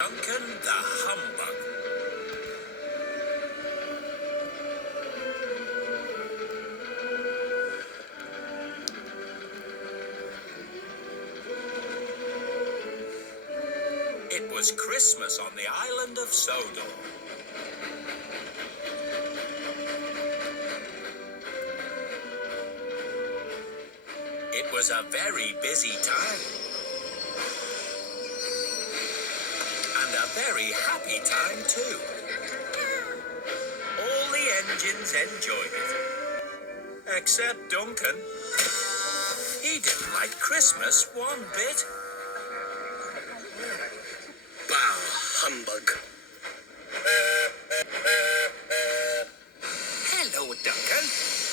Duncan the humbug. It was Christmas on the island of Sodor. It was a very busy time. And a very happy time too. All the engines enjoyed it. Except Duncan. He didn't like Christmas one bit. Bah, humbug. Hello, Duncan.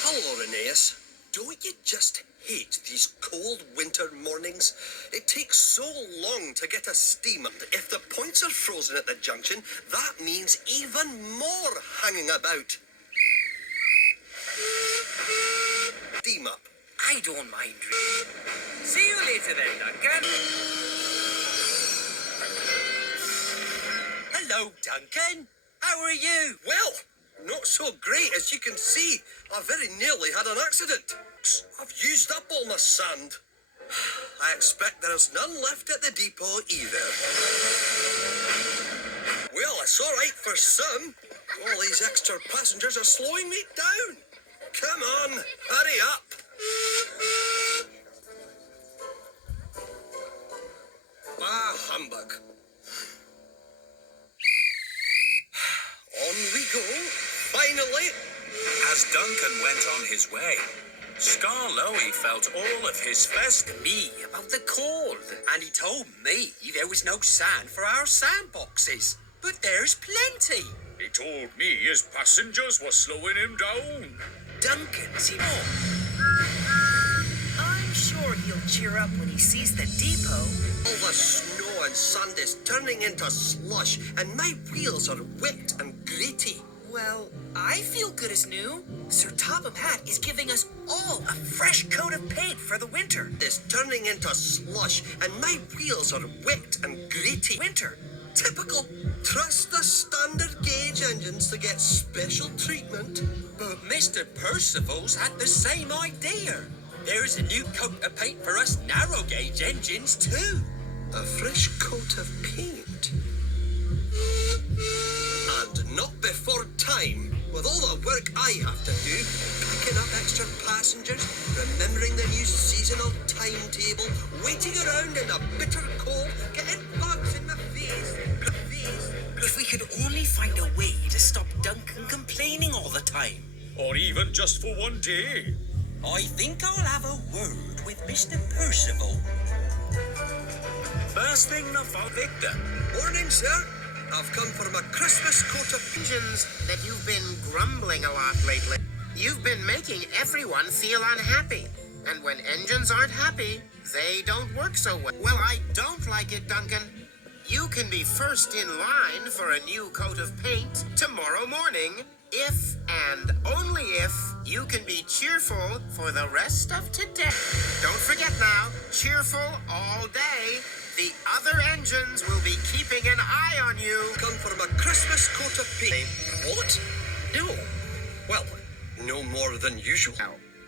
Hello, Aeneas. Don't you just hate these cold winter mornings? It takes so long to get a steam up. If the points are frozen at the junction, that means even more hanging about. Steam up. I don't mind. See you later then, Duncan. Hello, Duncan. How are you? Well, not so great, as you can see. I very nearly had an accident. I've used up all my sand. I expect there's none left at the depot either. Well, it's all right for some. All these extra passengers are slowing me down. Come on, hurry up. Bah, humbug. On we go, finally. As Duncan went on his way, Skarloey felt all of his fest me about the cold. And he told me there was no sand for our sandboxes. But there's plenty. He told me his passengers were slowing him down. Duncan's I'm sure he'll cheer up when he sees the depot. All the snow and sand is turning into slush, and my wheels are wet and gritty. Well, I feel good as new. Sir Topham Hatt is giving us all a fresh coat of paint for the winter. It's turning into slush, and my wheels are wet and gritty. Winter. Typical. Trust the standard gauge engines to get special treatment. But Mr. Percival's had the same idea. There's a new coat of paint for us narrow gauge engines too. A fresh coat of paint. And not before time. With all the work I have to do, picking up extra passengers, remembering the new seasonal timetable, waiting around in the bitter cold, getting bugs in the face. If we could only find a way to stop Duncan complaining all the time. Or even just for one day. I think I'll have a word with Mr. Percival. First thing the fog Victor. Morning, sir. I've come for my Christmas coat of Engines that you've been grumbling a lot lately. You've been making everyone feel unhappy. And when engines aren't happy, they don't work so well. Well, I don't like it, Duncan. You can be first in line for a new coat of paint tomorrow morning if and only if you can be cheerful for the rest of today. Don't forget now, cheerful all day. The other engines will be keeping an eye on you. come for my Christmas coat of paint. What? No. Well, no more than usual.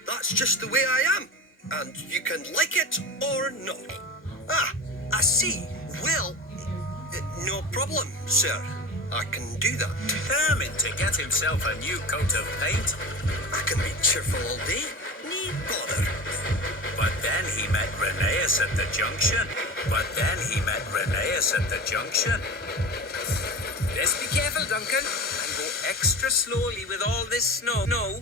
That's just the way I am. And you can like it or not. Ah, I see. Well, no problem, sir. I can do that. Determined to get himself a new coat of paint. I can be cheerful all day. Need bother. But then he met Rheneas at the junction. Let's be careful, Duncan, and go extra slowly with all this snow. No.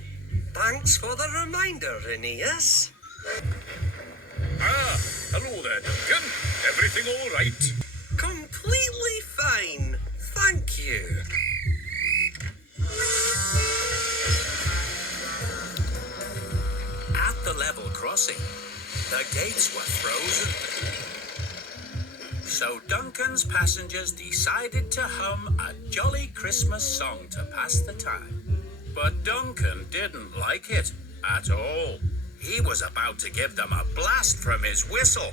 Thanks for the reminder, Aeneas. Ah, hello there, Duncan. Everything all right? Completely fine. Thank you. At the level crossing, the gates were frozen. So Duncan's passengers decided to hum a jolly Christmas song to pass the time. But Duncan didn't like it at all. He was about to give them a blast from his whistle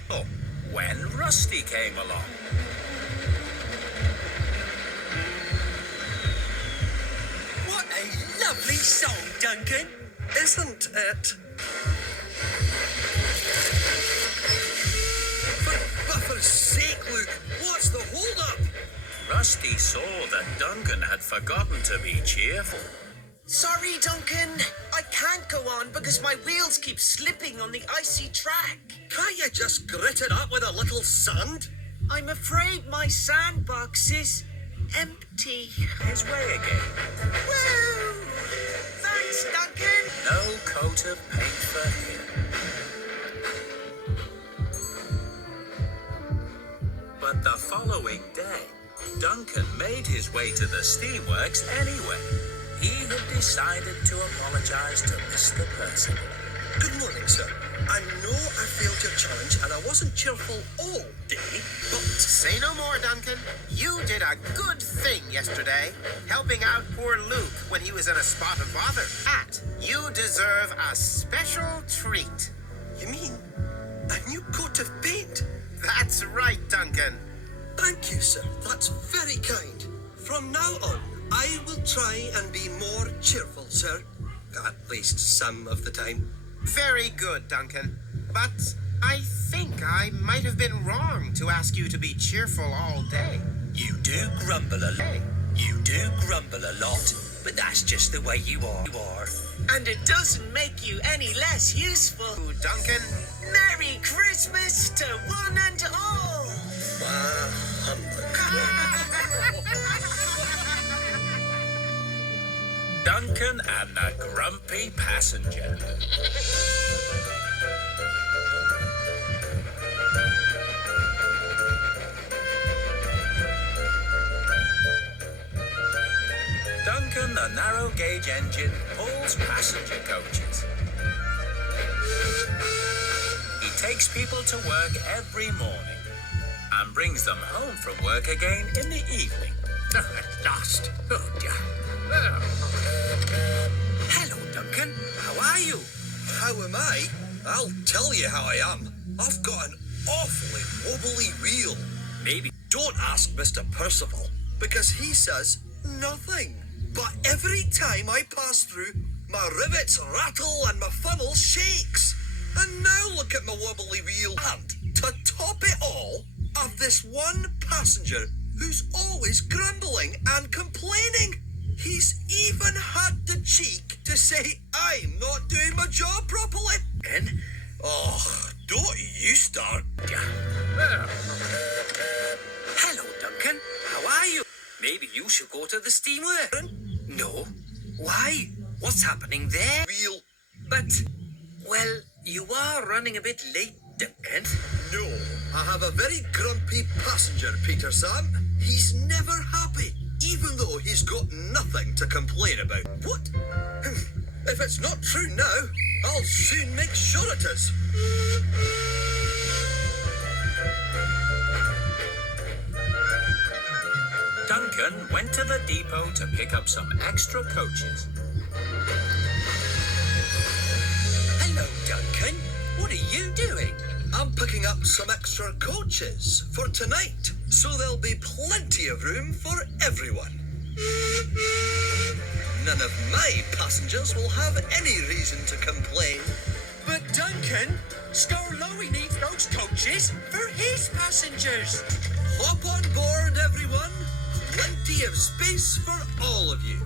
when Rusty came along. Duncan, isn't it? For buffer's sake, Luke, what's the hold-up? Rusty saw that Duncan had forgotten to be cheerful. Sorry, Duncan. I can't go on because my wheels keep slipping on the icy track. Can't you just grit it up with a little sand? I'm afraid my sandbox is empty. His way again. Woo! Thanks, Duncan. No coat of paint for him. But the following day, Duncan made his way to the steamworks anyway. He had decided to apologize to Mr. Percival. Good morning, sir. I know I failed your challenge and I wasn't cheerful all day, but... Say no more, Duncan. You did a good thing yesterday, helping out poor Luke when he was in a spot of bother. You deserve a special treat. You mean a new coat of paint? That's right, Duncan. Thank you, sir. That's very kind. From now on, I will try and be more cheerful, sir. At least some of the time. Very good, Duncan. But I think I might have been wrong to ask you to be cheerful all day. You do grumble a lot. You do grumble a lot, but that's just the way you are. And it doesn't make you any less useful. Ooh, Duncan. Merry Christmas to one and all. Humbug. Duncan and the Grumpy Passenger. Duncan, the narrow gauge engine, pulls passenger coaches. He takes people to work every morning and brings them home from work again in the evening. Oh, at last. Oh, dear. Hello, Duncan. How are you? How am I? I'll tell you how I am. I've got an awfully wobbly wheel. Maybe. Don't ask Mr. Percival, because he says nothing. But every time I pass through, my rivets rattle and my funnel shakes. And now look at my wobbly wheel. And to top it all, I've this one passenger who's always grumbling and complaining. He's even had the cheek to say I'm not doing my job properly. Duncan? Oh, don't you start. Hello, Duncan. How are you? Maybe you should go to the steamwork. No. Why? What's happening there? Wheel. But, well, you are running a bit late, Duncan. No, I have a very grumpy passenger, Peter Sam. He's never happy, even though he's got nothing to complain about. What? If it's not true now, I'll soon make sure it is. Duncan went to the depot to pick up some extra coaches. Hello, Duncan. What are you doing? I'm picking up some extra coaches for tonight, so there'll be plenty of room for everyone. None of my passengers will have any reason to complain. But, Duncan, Scarlowy needs those coaches for his passengers. Hop on board, everyone. Plenty of space for all of you.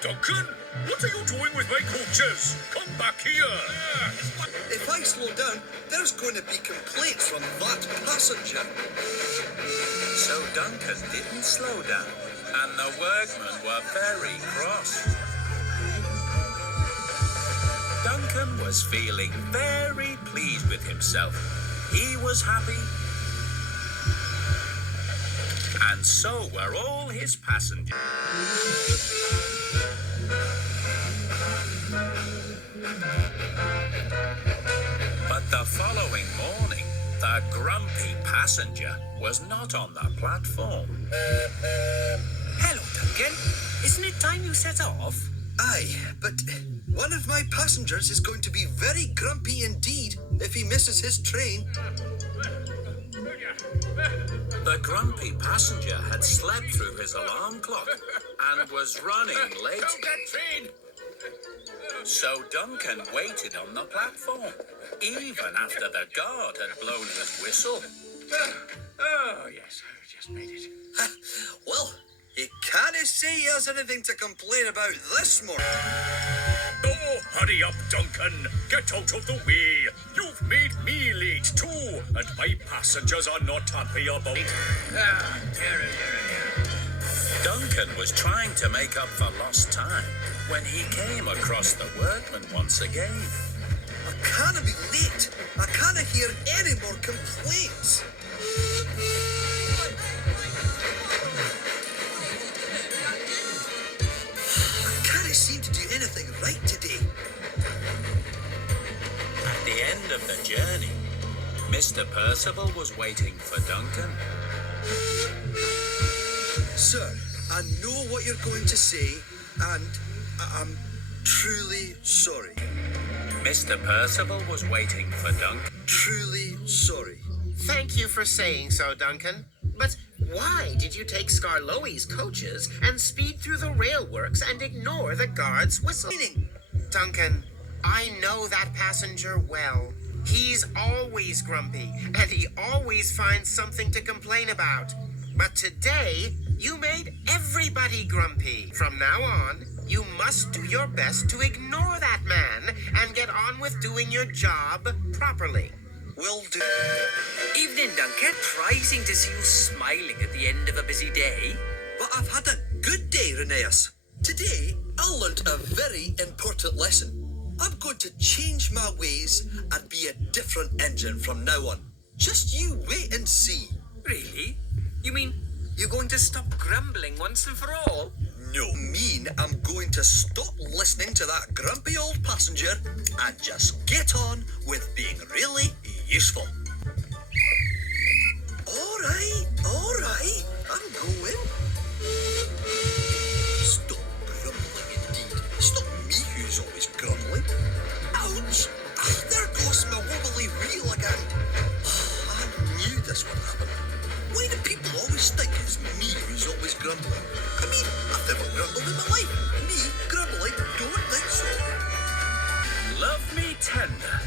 Duncan, what are you doing with my coaches? Come back here. If I slow down, there's going to be complaints from that passenger. So Duncan didn't slow down, and the workmen were very cross. Duncan was feeling very pleased with himself. He was happy, and so were all his passengers. But the following morning, the grumpy passenger was not on the platform. Hello, Duncan. Isn't it time you set off? Aye, but one of my passengers is going to be very grumpy indeed if he misses his train. The grumpy passenger had slept through his alarm clock and was running late. Don't get train! So Duncan waited on the platform, even after the guard had blown his whistle. Oh, yes, I just made it. Well, you can't say he has anything to complain about this morning. Oh, hurry up, Duncan. Get out of the way. You've made me late too, and my passengers are not happy about it. Duncan was trying to make up for lost time when he came across the workman once again. I can't be late. I can't hear any more complaints. I can't seem to do anything right today. At the end of the journey, Mr. Percival was waiting for Duncan. Sir, I know what you're going to say, and I'm truly sorry. Mr. Percival was waiting for Duncan. Truly sorry. Thank you for saying so, Duncan. But why did you take Skarloey's coaches and speed through the railworks and ignore the guard's whistle? Duncan, I know that passenger well. He's always grumpy, and he always finds something to complain about. But today, you made everybody grumpy. From now on, you must do your best to ignore that man and get on with doing your job properly. Will do. Evening, Duncan. Surprising to see you smiling at the end of a busy day. But I've had a good day, Rheneas. Today, I learnt a very important lesson. I'm going to change my ways and be a different engine from now on. Just you wait and see. Really? You mean you're going to stop grumbling once and for all? No, mean I'm going to stop listening to that grumpy old passenger and just get on with being really useful. All right, I'm going. Stop grumbling indeed. It's not me who's always grumbling. Ouch! Ah, there goes my wobbly wheel again. I knew this would happen. Why do people always think it's me who's always grumbling? I mean, I've never grumbled in my life. Me, grumbling, don't think so. Love me tender.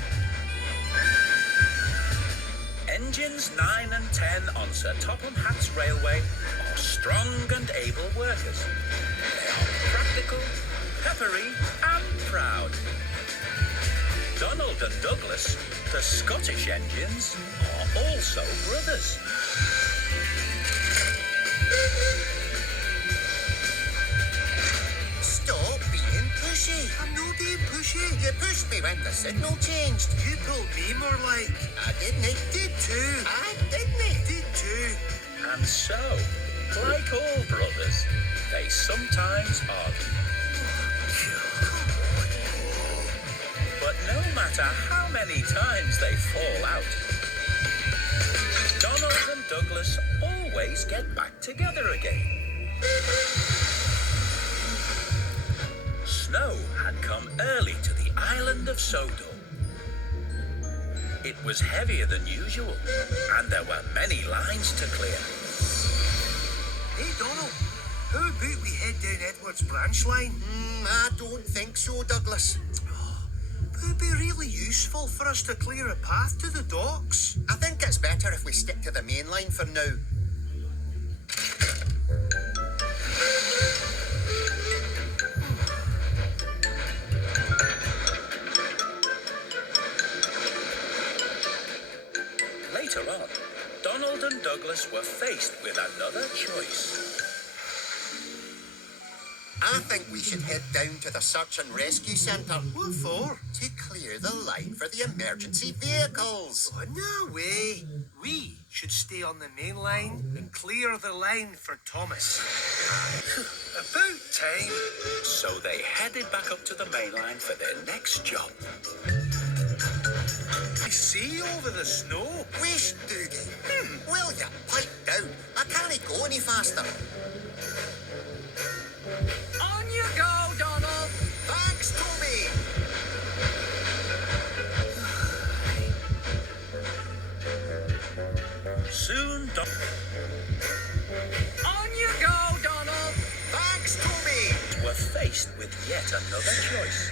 Engines 9 and 10 on Sir Topham Hatt's railway are strong and able workers. They are practical, peppery, and proud. Donald and Douglas, the Scottish engines, are also brothers. Stop being pushy. I'm not being pushy. You pushed me when the signal changed. You pulled me more like. I didn't. Did too. I didn't. Did too. And so, like all brothers, they sometimes argue. But no matter how many times they fall out, Donald and Douglas always get back together again. Snow had come early to the island of Sodor. It was heavier than usual, and there were many lines to clear. Hey, Donald, how about we head down Edward's branch line? I don't think so, Douglas. It would be really useful for us to clear a path to the docks. I think it's better if we stick to the main line for now. Later on, Donald and Douglas were faced with another choice. I think we should head down to the search and rescue centre. What for? To clear the line for the emergency vehicles. Oh, no way. We should stay on the main line and clear the line for Thomas. About time. So they headed back up to the main line for their next job. I see over the snow. Wish, Doogie. Will you pipe down? I can't go any faster. On you go, Donald. Thanks, Tommy. Soon soon On you go, Donald. Thanks, Toby. were faced with yet another choice.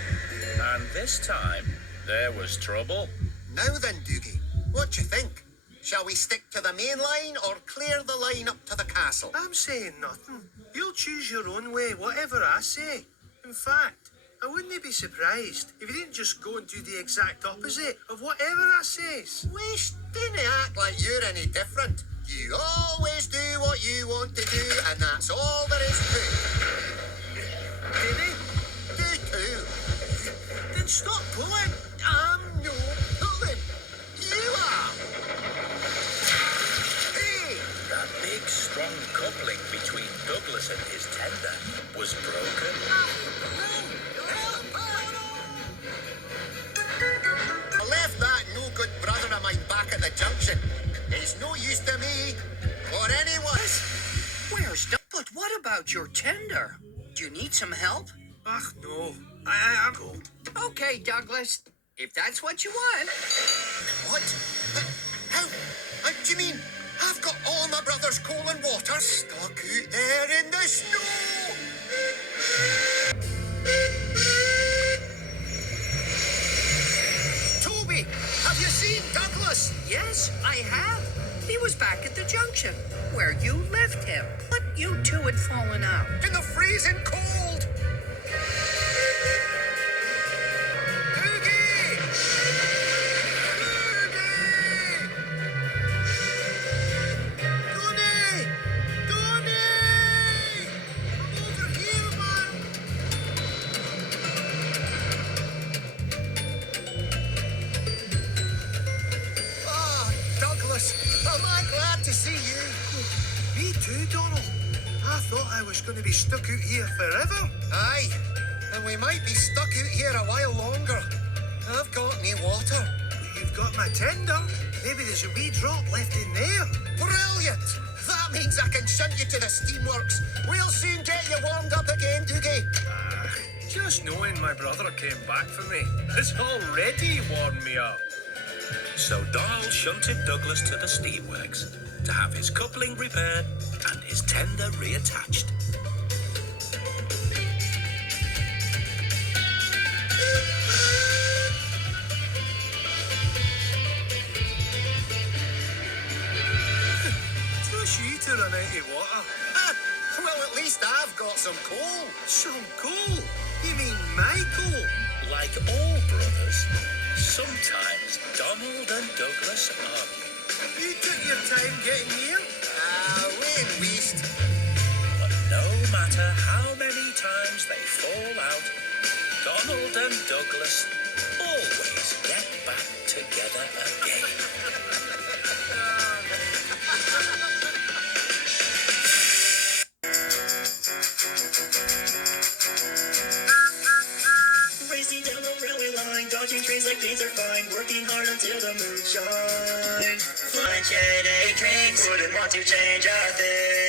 And this time, there was trouble. Now then, Doogie, what do you think? Shall we stick to the main line or clear the line up to the castle? I'm saying nothing. You'll choose your own way, whatever I say. In fact, I wouldn't be surprised if you didn't just go and do the exact opposite of whatever I says. Wish didn't act like you're any different. You always do what you want to do, and that's all there is to it. Did Do too. Then stop pulling. I'm no pulling. You are. Hey! That big, strong coupling between Douglas and his tender was broken. I left that no-good brother of mine back at the junction. He's no use to me or anyone. Where's But what about your tender? Do you need some help? Ach, no. I'm go. Okay, Douglas. If that's what you want. What? How? How do you mean? I've got all my brother's coal and water stuck out there in the snow. Toby, have you seen Douglas? Yes, I have. He was back at the junction, where you left him. But you two had fallen out. In the freezing cold. Doogie! Doogie! Donny! I'm over here, man! Ah, Douglas, am I glad to see you? Me too, Donald. I thought I was going to be stuck out here forever. Aye, and we might be stuck out here a while longer. I've got me water. But you've got my tender. Maybe there's a wee drop left in there. Brilliant! That means I can shunt you to the steamworks. We'll soon get you warmed up again, Doogie. Just knowing my brother came back for me has already warmed me up. So Donald shunted Douglas to the steamworks to have his coupling repaired and his tender reattached. Just you to run out of water. Well, at least I've got some coal. Some coal? You mean my coal? Like all brothers, sometimes Donald and Douglas argue. You took your time getting here. Win Weast. But no matter how many times they fall out, Donald and Douglas always get back together again. Racing down the railway line, dodging trains like these are fine, working hard until the moon shines. Flying jet tricks, wouldn't want to change a thing.